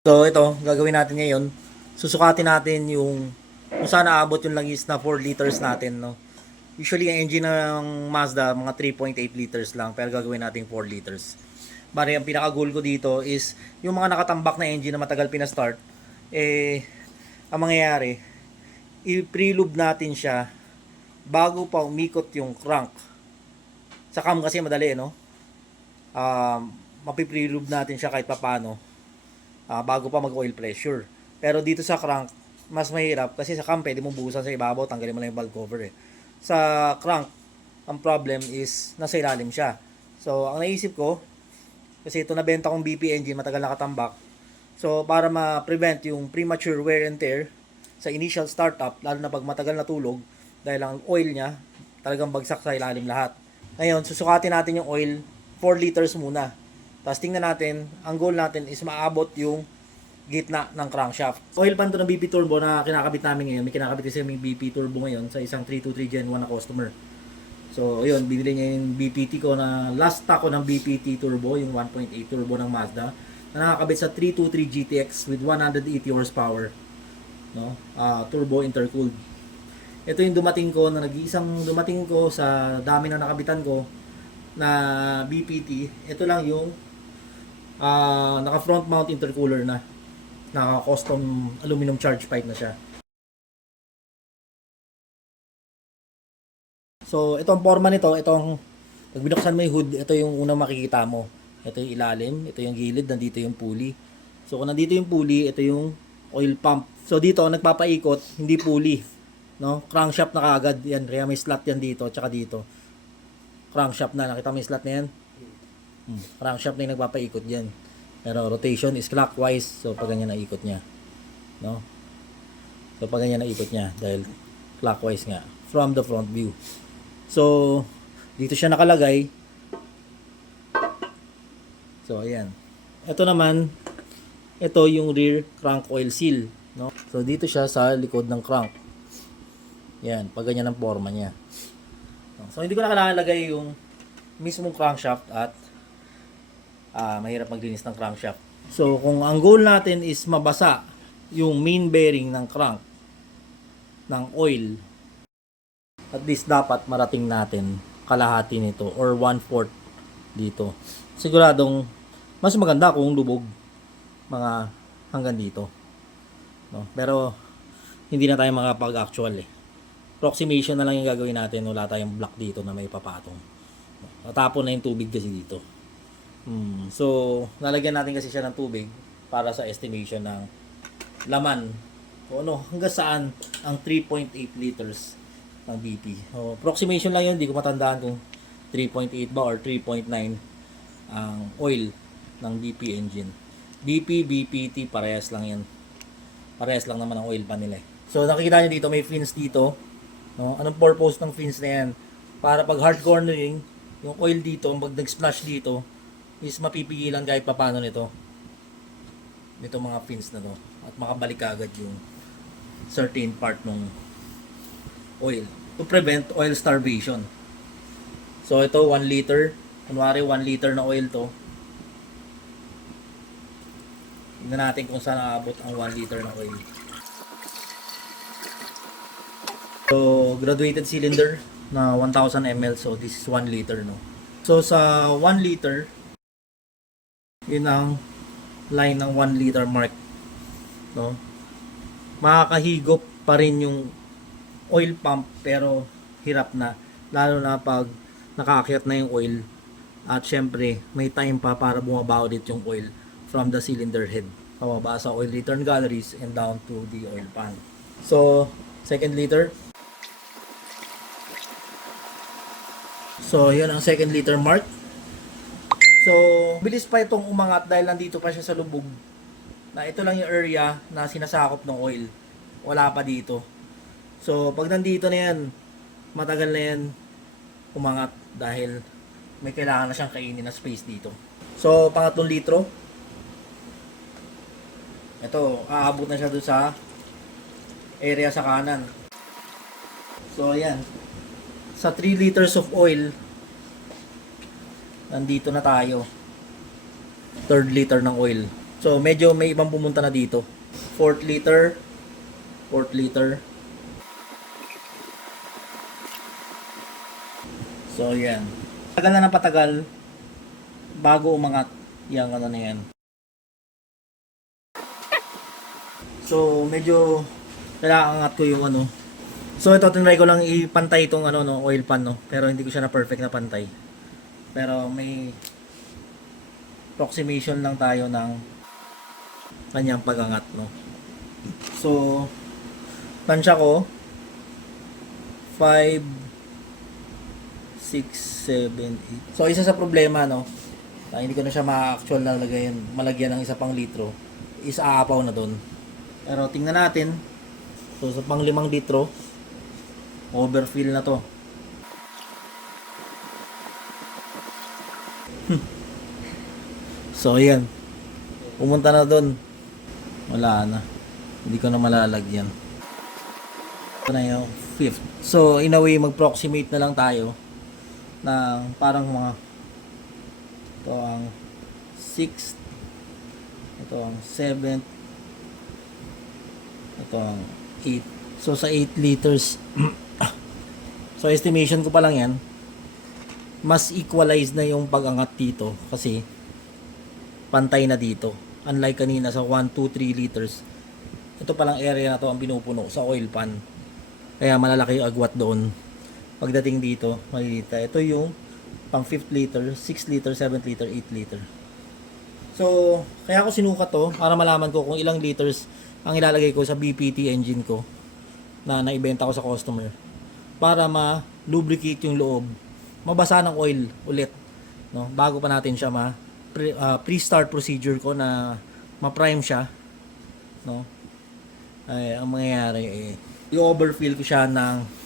So ito, gagawin natin ngayon. Susukatin natin yung kung saan aabot yung langis na 4 liters natin, no. Usually ang engine ng Mazda mga 3.8 liters lang, pero gagawin natin 4 liters. Bari ang pinaka-goal ko dito is yung mga nakatambak na engine na matagal pina-start, ang mangyayari, i-preload natin siya bago pa umikot yung crank. Sa cam kasi madali, no? Mapipreload natin siya kahit papano bago pa mag-oil pressure. Pero dito sa crank, mas mahirap kasi sa cam pwede mong buhusan sa ibabaw, tanggalin mo lang yung valve cover eh. Sa crank, ang problem is nasa ilalim siya. So, ang naisip ko, kasi ito nabenta kong BP engine, matagal nakatambak. So, para ma-prevent yung premature wear and tear sa initial startup, lalo na pag matagal na tulog, dahil ang oil niya, talagang bagsak sa ilalim lahat. Ngayon, susukatin natin yung oil, 4 liters muna. Tapos tingnan natin, ang goal natin is maabot yung gitna ng crankshaft. Oil pan to ng BP Turbo na kinakabit namin ngayon. May kinakabit kasi may BP Turbo ngayon sa isang 323 Gen 1 na customer. So, yun, binili niya yung BPT ko na last stock ko ng BPT Turbo, yung 1.8 Turbo ng Mazda, na nakakabit sa 323 GTX with 180 horsepower. No? Turbo intercooled. Ito yung dumating ko na nag-iisang dumating ko sa dami na nakabitan ko na BPT. Ito lang yung naka front mount intercooler na, naka custom aluminum charge pipe na siya. So ito ang forma nito, itong pag binuksan mo yung hood, ito yung unang makikita mo. Ito yung ilalim, ito yung gilid, nandito yung pulley. So kung nandito yung pulley, ito yung oil pump. So dito nagpapaikot, hindi pulley, no? Crankshaft na kaagad yan, kaya may slot yan dito, tsaka dito. Crankshaft na, nakita mo yung slot na yan? Crankshaft na yung nagpapaikot yan. Pero rotation is clockwise, so pag ganyan na ikot niya, no? So pag ganyan na ikot niya dahil clockwise nga from the front view. So dito siya nakalagay. So ayan. Ito naman, ito yung rear crank oil seal, no? So dito siya sa likod ng crank. Yan, pag ganyan ang forma niya. So hindi ko na kailangan lagay yung mismong crankshaft at mahirap maglinis ng crankshaft. So kung ang goal natin is mabasa yung main bearing ng crank ng oil, at least dapat marating natin kalahati nito or 1/4 dito. Siguradong mas maganda kung lubog mga hanggang dito, no? Pero hindi na tayo makapag-actual eh. Approximation na lang yung gagawin natin, wala tayong block dito na may papatong. Natapon na yung tubig kasi dito. So, lalagyan natin kasi siya ng tubig para sa estimation ng laman. O ano, hanggang saan ang 3.8 liters ng BP. So, approximation lang yun, hindi ko matandaan kung 3.8 ba or 3.9 ang oil ng BP engine. BP, BPT, parehas lang yan. Parehas lang naman ang oil pan nila. So, nakikita nyo dito, may fins dito. No? Anong purpose ng fins na yan? Para pag hard cornering, yung oil dito, pag nag-splash dito, is mapipigilan kahit papano nito mga fins na to, at makabalik agad yung certain part ng oil to prevent oil starvation. So ito 1 liter, kunwari 1 liter na oil to. Tingnan natin kung saan aabot ang 1 liter na oil. So graduated cylinder na 1000 ml, so this is 1 liter, no. So sa 1 liter, yun ang line ng 1 liter mark, no? Makakahigop pa rin yung oil pump pero hirap na, lalo na pag nakaakyat na yung oil at syempre may time pa para bumaba ulit yung oil from the cylinder head pababa sa oil return galleries and down to the oil pan. So second liter, so yun ang second liter mark. So, bilis pa itong umangat dahil nandito pa siya sa lubog. Na ito lang yung area na sinasakop ng oil. Wala pa dito. So, pag nandito na yan, matagal na yan umangat dahil may kailangan na siyang kainin na space dito. So, pangatlong litro. Ito, aabot na siya doon sa area sa kanan. So, ayan. Sa 3 liters of oil, nandito na tayo. 3rd liter ng oil. So, medyo may ibang pumunta na dito. 4th liter. 4th liter. So, yan. Tagal na ng patagal bago umangat yung ano na yan. So, medyo kailangan ko yung ano. So, ito tinry ko lang ipantay itong ano, no, oil pan, no. Pero hindi ko siya na perfect na pantay. Pero may approximation lang tayo ng kanyang pagangat, no. So, tansya ko 5 6, 7, 8. So, isa sa problema, no, na hindi ko na siya ma-actual na malagyan ng isa pang litro is aapaw na doon. Pero tingnan natin. So, sa pang 5 litro overfill na to. So, ayan. Pumunta na doon. Wala na. Hindi ko na malalagyan. Ito na yung 5th. So, in a way, mag-proximate na lang tayo ng parang mga ito ang 6th, ito ang 7th, ito ang 8. So, sa 8 liters so, estimation ko pa lang yan, mas equalize na yung pag-angat dito kasi pantay na dito. Unlike kanina sa 1, 2, 3 liters, ito palang area na to ang pinupuno sa oil pan. Kaya malalaki yung agwat doon. Pagdating dito, malilita. Ito yung pang 5th liter, 6 liter, 7th liter, 8 liter. So, kaya ako sinukat to para malaman ko kung ilang liters ang ilalagay ko sa BPT engine ko na naibenta ko sa customer. Para ma-lubricate yung loob. Mabasa ng oil ulit, no? Bago pa natin siya pre-start procedure ko na ma-prime siya, no? Ay, ang mangyayari i-overfill ko siya ng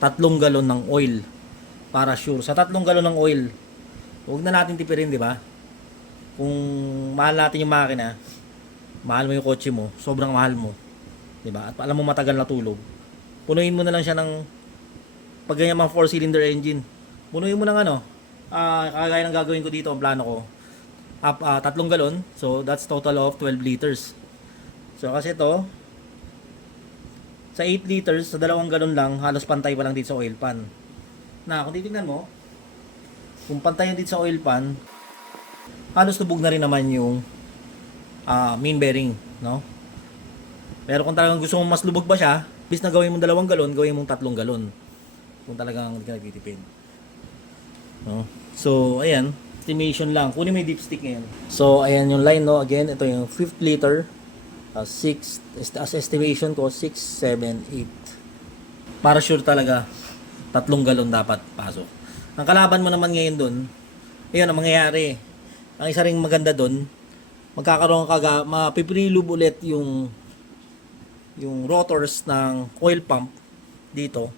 3 galon ng oil para sure. Sa 3 galon ng oil, huwag na natin tipirin, di ba? Kung mahal natin yung makina, mahal mo yung kotse mo, sobrang mahal mo, di ba? At alam mo matagal na tulog, punuin mo na lang siya ng pag ganyan mga 4-cylinder engine, punuin mo ng ano, kagaya ng gagawin ko dito, ang plano ko 3 galon, so that's total of 12 liters. So kasi to sa 8 liters, sa 2 galon lang, halos pantay pa lang dito sa oil pan. Na kung titingnan mo, kung pantay yan dito sa oil pan, halos lubog na rin naman yung main bearing, no? Pero kung talagang gusto mong mas lubog ba siya, bis na gawin mong 2 galon, gawin mong 3 galon. Kung talagang hindi ka nagtitipid. No? So, ayan, estimation lang. Kunin mo yung dipstick ngayon. So, ayan yung line, no? Again, ito yung 5th liter, 6, as estimation ko, 6, 7, 8. Para sure talaga, 3 galon dapat pasok. Ang kalaban mo naman ngayon dun, ayun ang mangyayari. Ang isa ring maganda dun, magkakaroon ka, mapiprilube ulit yung rotors ng oil pump dito.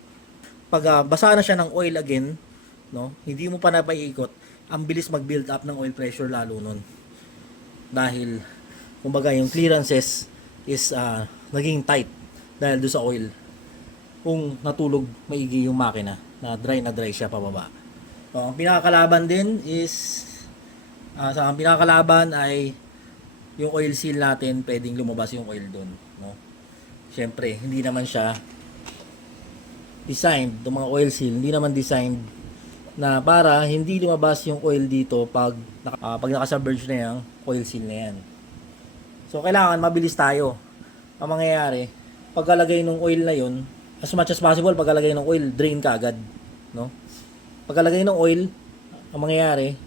Pag basa na siya ng oil again, no, hindi mo pa napaiikot, ang bilis mag-build up ng oil pressure lalo nun. Dahil, kumbaga, yung clearances is naging tight dahil doon sa oil. Kung natulog maigi yung makina, na dry siya pababa. So, ang pinakakalaban din is, ang pinakakalaban ay yung oil seal natin, pwedeng lumabas yung oil doon. No? Siyempre, hindi naman siya designed, yung mga oil seal, hindi naman designed na para hindi lumabas yung oil dito pag nakasubmerge na yung oil seal na yan. So, kailangan mabilis tayo. Ang mangyayari, pagkalagay ng oil na yun, as much as possible, pagkalagay ng oil, drain ka agad. No? Pagkalagay ng oil, ang mangyayari,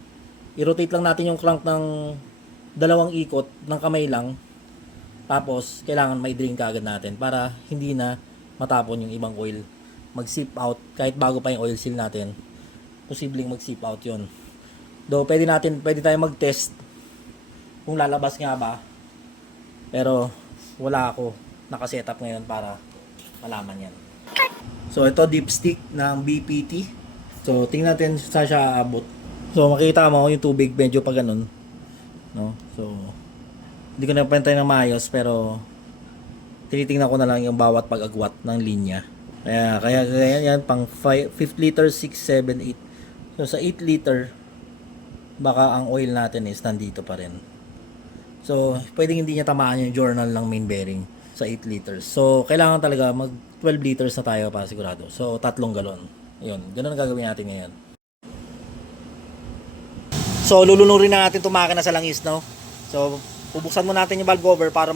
i-rotate lang natin yung crank ng 2 ikot ng kamay lang. Tapos, kailangan may drain ka agad natin para hindi na matapon yung ibang oil. Mag-seep out kahit bago pa yung oil seal natin, posibleng mag-seep out yun. Though pwede tayo mag-test kung lalabas nga ba, pero wala ako nakasetup ngayon para malaman yan. So ito dipstick ng BPT. So tingnan natin saan siya aabot. So makita mo yung tubig medyo pa ganun, no? So hindi ko na pantay ng maayos, pero tinitingnan ko na lang yung bawat pag-agwat ng linya. Kaya yan, pang 5th liter, 6, 7, 8. So, sa 8 liter, baka ang oil natin is nandito pa rin. So, pwedeng hindi niya tamaan yung journal ng main bearing sa 8 liters. So, kailangan talaga mag 12 liters na tayo para sigurado. So, 3 galon. Yun, ganun ang gagawin natin ngayon. So, lulunurin na natin itong makina sa langis, no? So, bubuksan mo natin yung valve cover para